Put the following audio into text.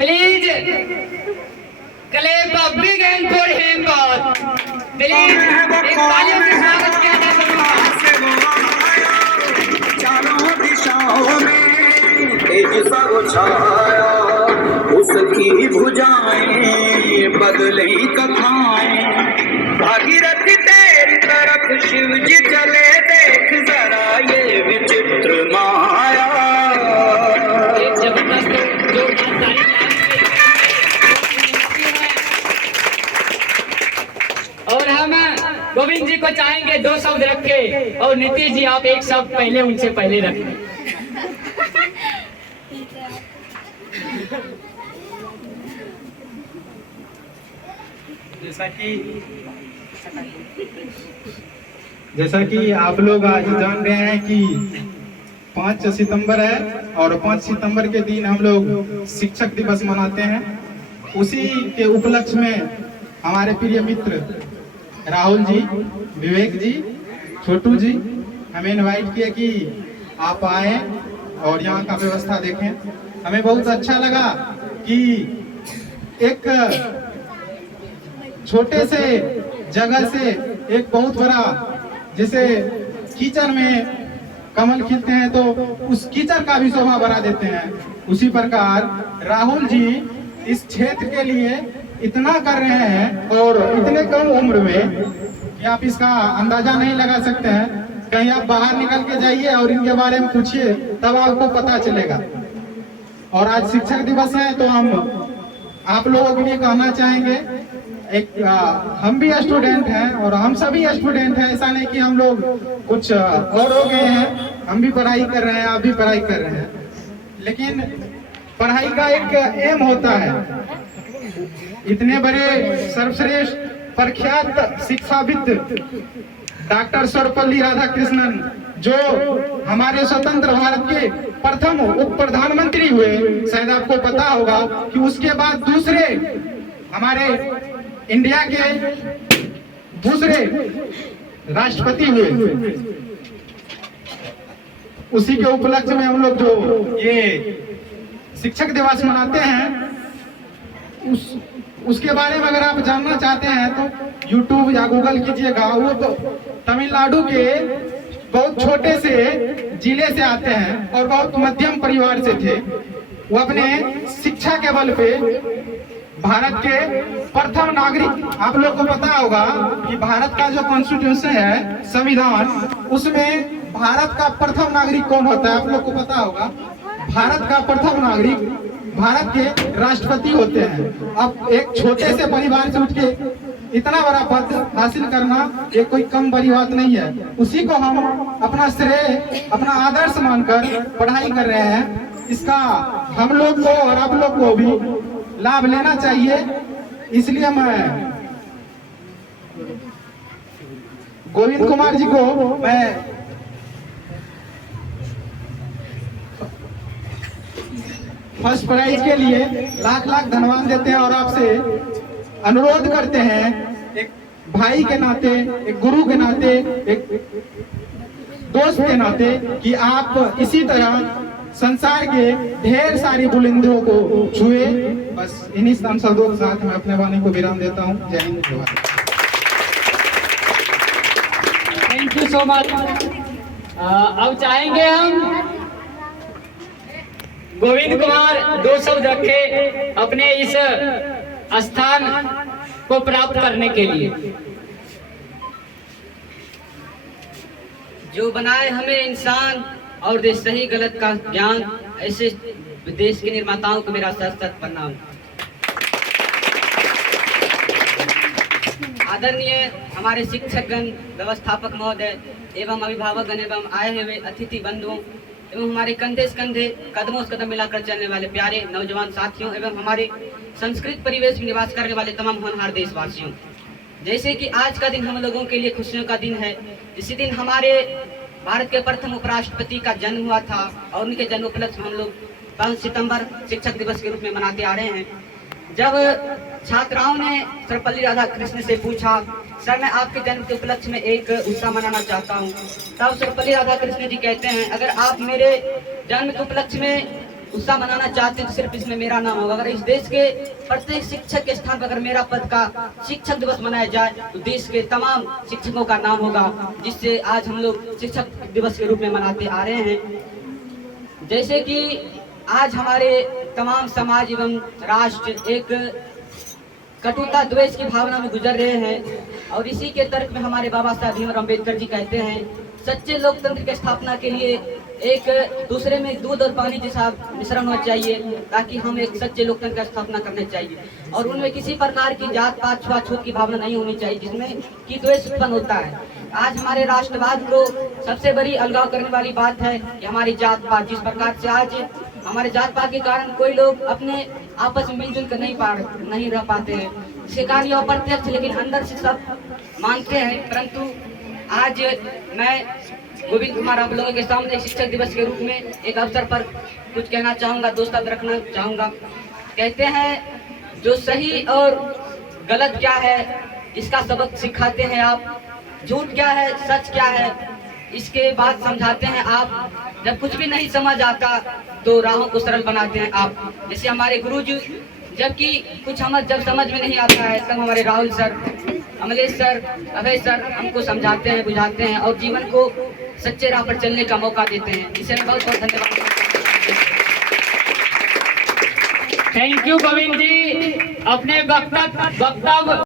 Please clap a big hand for him please एक तालियों से स्वागत किया जा सकता चारों दिशाओं में तेज सा छाया, उसकी भुजाएं बदले कथाएं, भागीरथ तेरी तरफ शिव जी चले, देख जरा ये विचित्र माया। एक जबरदस्त जो और हम गोविंद जी को चाहेंगे 2 शब्द रखे और नीतीश जी आप 1 शब्द पहले उनसे पहले रखें। जैसा कि आप लोग आज जान रहे हैं कि 5 सितंबर है और 5 सितंबर के दिन हम लोग शिक्षक दिवस मनाते हैं। उसी के उपलक्ष्य में हमारे प्रिय मित्र राहुल जी, विवेक जी, छोटू जी हमें इनवाइट किए कि आप आए और यहाँ का व्यवस्था देखें। हमें बहुत अच्छा लगा कि एक छोटे से जगह से एक बहुत बड़ा, जैसे कीचड़ में कमल खिलते हैं तो उस कीचड़ का भी शोभा बढ़ा देते हैं, उसी प्रकार राहुल जी इस क्षेत्र के लिए इतना कर रहे हैं और इतने कम उम्र में कि आप इसका अंदाजा नहीं लगा सकते हैं। कहीं आप बाहर निकल के जाइए और इनके बारे में पूछिए तब आपको पता चलेगा। और आज शिक्षक दिवस है तो हम आप लोगों के लिए कहना चाहेंगे, हम भी स्टूडेंट हैं और हम सभी स्टूडेंट हैं, ऐसा नहीं कि हम लोग कुछ और हो गए हैं, हम भी पढ़ाई कर रहे हैं, आप भी पढ़ाई कर रहे हैं, लेकिन पढ़ाई का एक एम होता है। इतने बड़े सर्वश्रेष्ठ प्रख्यात शिक्षाविद डॉक्टर सर्वपल्ली राधाकृष्णन, जो हमारे स्वतंत्र भारत के प्रथम उप प्रधानमंत्री हुए, शायद आपको पता होगा कि उसके बाद दूसरे हमारे इंडिया के दूसरे राष्ट्रपति हुए। उसी के उपलक्ष्य में हम लोग जो ये शिक्षक दिवस मनाते हैं, उसके बारे में अगर आप जानना चाहते हैं तो यूट्यूब या गूगल कीजिएगा। वो तो तमिलनाडु के बहुत छोटे से जिले से आते हैं और बहुत मध्यम परिवार से थे। वो अपने शिक्षा के बल पे भारत के प्रथम नागरिक, आप लोग को पता होगा कि भारत का जो कॉन्स्टिट्यूशन है, संविधान, उसमें भारत का प्रथम नागरिक कौन होता है आप लोग को पता होगा। भारत का प्रथम नागरिक भारत के राष्ट्रपति होते हैं। अब एक छोटे से परिवार से उठ के इतना बड़ा पद हासिल करना ये कोई कम बड़ी बात नहीं है। उसी को हम अपना श्रेय, अपना आदर्श मानकर पढ़ाई कर रहे हैं। इसका हम लोग को और आप लोग को भी लाभ लेना चाहिए। इसलिए मैं गोविंद कुमार जी को मैं फर्स्ट प्राइज के लिए लाख लाख धन्यवाद देते हैं और आपसे अनुरोध करते हैं, एक भाई के नाते, एक गुरु के नाते, एक दोस्त के नाते, कि आप इसी तरह संसार के ढेर सारी बुलंदियों को छुए। बस इन्हीं शब्दों के साथ मैं अपने वाणी को विराम देता हूँ। जय हिंद, जय Bharat. Thank you so much. अब चाहेंगे हम गोविंद कुमार 2 शब्द रखे अपने इस स्थान को प्राप्त करने के लिए। जो बनाए हमें इंसान और देश सही गलत का ज्ञान, ऐसे देश के निर्माताओं को मेरा सत सत प्रणाम। आदरणीय हमारे शिक्षकगण, व्यवस्थापक महोदय एवं अभिभावकगण एवं आए हुए अतिथि बंधुओं एवं हमारे कंधे से कंधे, कदमों से कदम मिलाकर चलने वाले प्यारे नौजवान साथियों एवं हमारे संस्कृत परिवेश में निवास करने वाले तमाम होनहार देशवासियों, जैसे कि आज का दिन हम लोगों के लिए खुशियों का दिन है। इसी दिन हमारे भारत के प्रथम उपराष्ट्रपति का जन्म हुआ था और उनके जन्म उपलक्ष्य हम लोग 5 सितंबर शिक्षक दिवस के रूप में मनाते आ रहे हैं। जब छात्राओं ने सर्वपल्ली राधाकृष्णन से पूछा, सर मैं आपके जन्म के उपलक्ष्य में एक उत्सव मनाना चाहता हूँ, तब सर्वपल्ली राधाकृष्णन जी कहते हैं, अगर आप मेरे जन्म के उपलक्ष्य में उत्साह मनाना चाहते हैं तो सिर्फ इसमें मेरा नाम होगा। अगर इस देश के प्रत्येक शिक्षक के स्थान पर अगर मेरा पद का शिक्षक दिवस मनाया जाए तो देश के तमाम शिक्षकों का नाम होगा, जिससे आज हम लोग शिक्षक दिवस के रूप में मनाते आ रहे हैं। जैसे कि आज हमारे तमाम समाज एवं राष्ट्र एक कटुता द्वेष की भावना में गुजर रहे हैं, और इसी के तर्क में हमारे बाबा साहब भीमराव अम्बेडकर जी कहते हैं सच्चे लोकतंत्र की स्थापना के लिए एक दूसरे में दूध और पानी जैसा मिश्रण होना चाहिए, ताकि हम एक सच्चे लोकतंत्र की स्थापना करनी चाहिए। और उनमें किसी प्रकार की जात पात छुआछूत की भावना नहीं होनी चाहिए, जिसमें कि द्वेष उत्पन्न होता है। आज हमारे राष्ट्रवाद को सबसे बड़ी अलगाव करने वाली बात है कि हमारी जात पात, जिस प्रकार से आज हमारे जात पात के कारण कोई लोग अपने आपस में मिलजुल कर नहीं रह पाते हैं, जिसके कारण ये अप्रत्यक्ष लेकिन अंदर से सब मानते हैं। परंतु आज मैं गोविंद कुमार आप लोगों के सामने शिक्षक दिवस के रूप में एक अवसर पर कुछ कहना चाहूँगा, दो शब्द रखना चाहूँगा। कहते हैं जो सही और गलत क्या है इसका सबक सिखाते हैं आप, झूठ क्या है सच क्या है इसके बाद समझाते हैं आप, जब कुछ भी नहीं समझ आता तो राहों को सरल बनाते हैं आप। जैसे हमारे गुरुजी जबकि कुछ जब समझ में नहीं आता है तब हमारे राहुल सर, अमलेश सर, अभय सर हमको समझाते हैं, बुझाते हैं और जीवन को सच्चे राह पर चलने का मौका देते हैं। इसे मैं बहुत बहुत धन्यवाद। थैंक यू गोविंद जी। अपने वक्तव्य